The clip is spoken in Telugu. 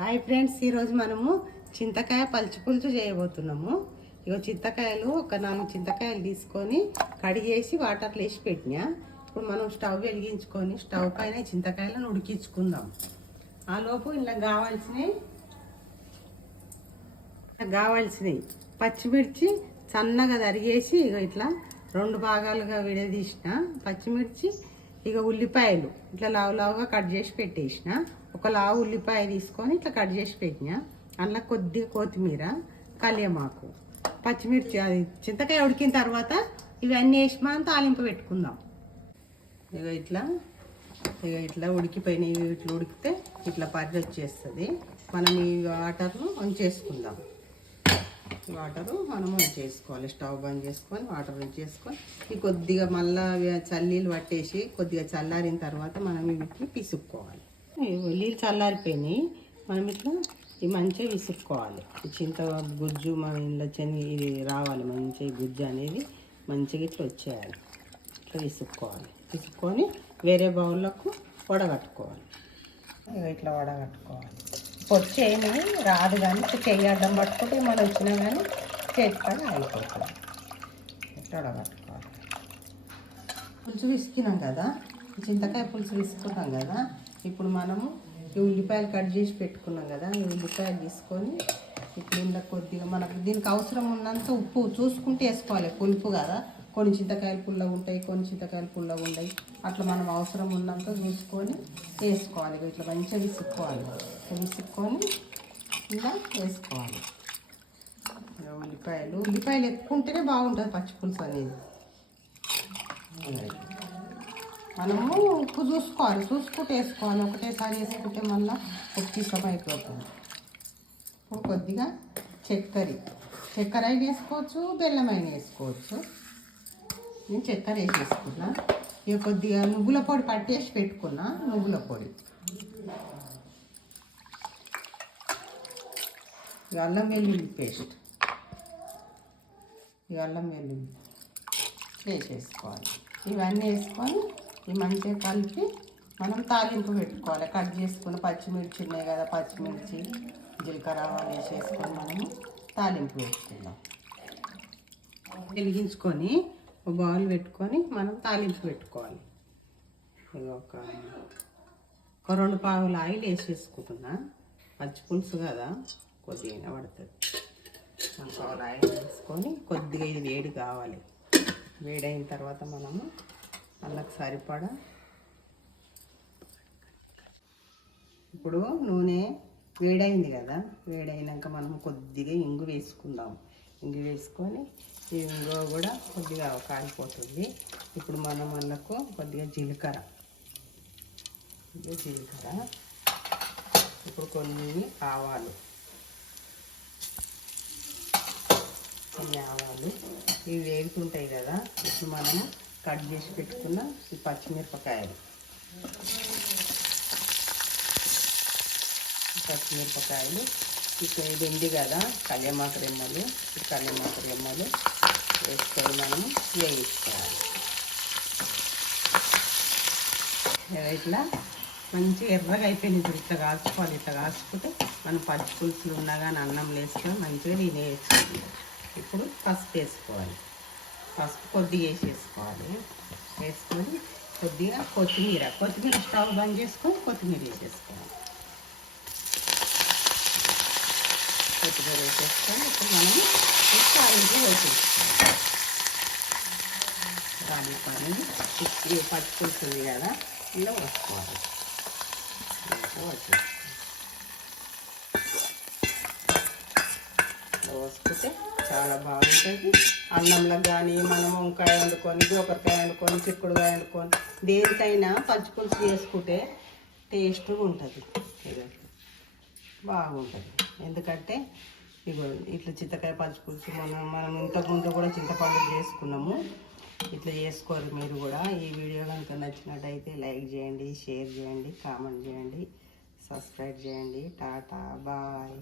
హాయ్ ఫ్రెండ్స్, ఈరోజు మనము చింతకాయ పలుచు పులుసు చేయబోతున్నాము. ఇగో చింతకాయలు ఒక 4 చింతకాయలు తీసుకొని కడిగేసి వాటర్లో వేసి పెట్టినా. ఇప్పుడు మనం స్టవ్ వెలిగించుకొని స్టవ్ పైన చింతకాయలను ఉడికించుకుందాం. ఆ లోపు ఇలా కావాల్సినవి పచ్చిమిర్చి సన్నగా తరిగేసి ఇక ఇట్లా 2 భాగాలుగా విడదీసిన పచ్చిమిర్చి, ఇక ఉల్లిపాయలు ఇట్లా లావుగా కట్ చేసి పెట్టేసిన. ఒక లావు ఉల్లిపాయ తీసుకొని ఇట్లా కట్ చేసి పెట్టిన. అందులో కొద్దిగా కొత్తిమీర, కళ్యామాకు, పచ్చిమిర్చి, అది చింతకాయ ఉడికిన తర్వాత ఇవన్నీ వేసి మనం తాలింపు పెట్టుకుందాం. ఇక ఇట్లా ఉడికిపోయినాయి. ఇట్లా ఉడికితే ఇట్లా పర్రి వచ్చేస్తుంది. మనం ఈ వాటర్ను వంచేసుకుందాం. వాటరు మనం వంచేసుకోవాలి. స్టవ్ బంద్ చేసుకొని వాటర్ వంచేసుకొని ఈ కొద్దిగా మళ్ళీ చల్లీలు పట్టేసి కొద్దిగా చల్లారిన తర్వాత మనం వీటిని పిసుక్కోవాలి. నీళ్ళు చల్లారిపోయినాయి. మనం ఇట్లా ఈ మంచిగా విసుక్కోవాలి. ఈ చింత గుజ్జు మన ఇంట్లో ఇది రావాలి. మంచిగా గుజ్జు అనేది మంచిగా ఇట్లా వచ్చేయాలి. ఇట్లా విసుక్కొని వేరే బౌల్లకు వడగట్టుకోవాలి. ఇట్లా వడగట్టుకోవాలి. పొచ్చేమి రాదు, కానీ చెయ్యి అడ్డం పట్టుకుంటే మనం వచ్చినా కానీ చేతిపైన అయిపోతుంది. ఇట్లా వడగట్టుకోవాలి. పులుసు విసికినాం కదా, చింతకాయ పులుసు విసుకున్నాం కదా. ఇప్పుడు మనము ఈ ఉల్లిపాయలు కట్ చేసి పెట్టుకున్నాం కదా, ఈ ఉల్లిపాయలు తీసుకొని ఇప్పుడు ఇంట్లో కొద్దిగా మనకు దీనికి అవసరం ఉన్నంత ఉప్పు చూసుకుంటే వేసుకోవాలి. పులుపు కదా, కొన్ని చింతకాయలు పుల్లగా ఉంటాయి, కొన్ని చింతకాయలు పుల్లగా ఉంటాయి. అట్లా మనం అవసరం ఉన్నంత చూసుకొని వేసుకోవాలి. ఇట్లా మంచిగా విసుక్కొని ఇలా వేసుకోవాలి. ఉల్లిపాయలు ఎక్కువ ఉంటేనే బాగుంటుంది పచ్చి పులుసు అనేది. మనము ఉప్పు చూసుకుంటూ వేసుకోవాలి. ఒకటేసారి వేసుకుంటే మళ్ళీ ఉప్పు అయిపోతుంది. కొద్దిగా చక్కెర అయినా వేసుకోవచ్చు, బెల్లం అయినా వేసుకోవచ్చు. నేను చక్కెర వేసేసుకున్నా. ఇక కొద్దిగా నువ్వుల పొడి పట్టేసి పెట్టుకున్నా. నువ్వుల పొడి, అల్లం వెల్లుల్లి పేస్ట్, అల్లం వెల్లుల్లి వేసేసుకోవాలి. ఇవన్నీ వేసుకొని ఈ మంచిగా కలిపి మనం తాలింపు పెట్టుకోవాలి. కట్ చేసుకున్న పచ్చిమిర్చి ఉన్నాయి కదా, పచ్చిమిర్చి, జీలకర్ర వేసేసుకొని మనము తాలింపు పెట్టుకుందాం. వెలిగించుకొని ఒక బౌల్ పెట్టుకొని మనం తాలింపు పెట్టుకోవాలి. ఒక 2 పావుల ఆయిల్ వేసేసుకుంటున్నా. పచ్చి పులుసు కదా, కొద్దిగా పడుతుంది. 1 పావుల ఆయిల్ వేసుకొని కొద్దిగా ఇది వేడి కావాలి. వేడైన తర్వాత మనము అందులోకి సరిపడా ఇప్పుడు నూనె వేడైంది కదా, వేడైనాక మనం కొద్దిగా ఇంగు వేసుకుందాం. ఇంగు వేసుకొని ఈ ఇంగు కూడా కొద్దిగా కాలిపోతుంది. ఇప్పుడు మనం అందులోకి కొద్దిగా జీలకర్ర, ఇప్పుడు కొన్ని ఆవాలు ఇవి వేగుతుంటాయి కదా. ఇప్పుడు మనము కట్ చేసి పెట్టుకున్న ఈ పచ్చిమిరపకాయలు ఇక్కడ ఇది ఉంది కదా, కళ్యామాకు రెమ్మలు వేసుకొని మనము వేయించుకోవాలి. ఇట్లా మంచిగా ఎర్రగా అయిపోయింది. ఇప్పుడు ఇట్లా కాల్చుకోవాలి. ఇట్లా కాల్చుకుంటే మనం పచ్చి పులుసులు ఉన్నా కానీ అన్నం వేసుకొని మంచిగా తినేసుకోవాలి. ఇప్పుడు పసుపు వేసుకోవాలి. పసుపు కొద్దిగా వేసేసుకోవాలి. వేసుకొని కొద్దిగా కొత్తిమీర స్టవ్ బంద్ చేసుకొని కొత్తిమీర వేసేసుకోవాలి. కొత్తిమీర వేసేసుకొని ఇప్పుడు మనము తాలింపు వేసేసుకోవాలి. తాలింపు అనేది పచ్చి పులుసు ఉంది కదా, ఇలా వేసుకోవాలి. వేసుకుంటే చాలా బాగుంటుంది. అన్నంలో కానీ మనం వంకాయ వండుకొని, గోకరకాయ వండుకొని, చిక్కుడుకాయ వండుకొని, దేనికైనా పచ్చి పులుసు చేసుకుంటే టేస్ట్గా ఉంటుంది, బాగుంటుంది. ఎందుకంటే ఇగో ఇట్లా చింతకాయ పచ్చి పులుసు మనం ఇంతకుముందు కూడా చింతపండు చేసుకున్నాము. ఇట్లా చేసుకోరు మీరు కూడా. ఈ వీడియో కనుక నచ్చినట్టయితే లైక్ చేయండి, షేర్ చేయండి, కామెంట్ చేయండి, సబ్స్క్రైబ్ చేయండి. టాటా, బాయ్.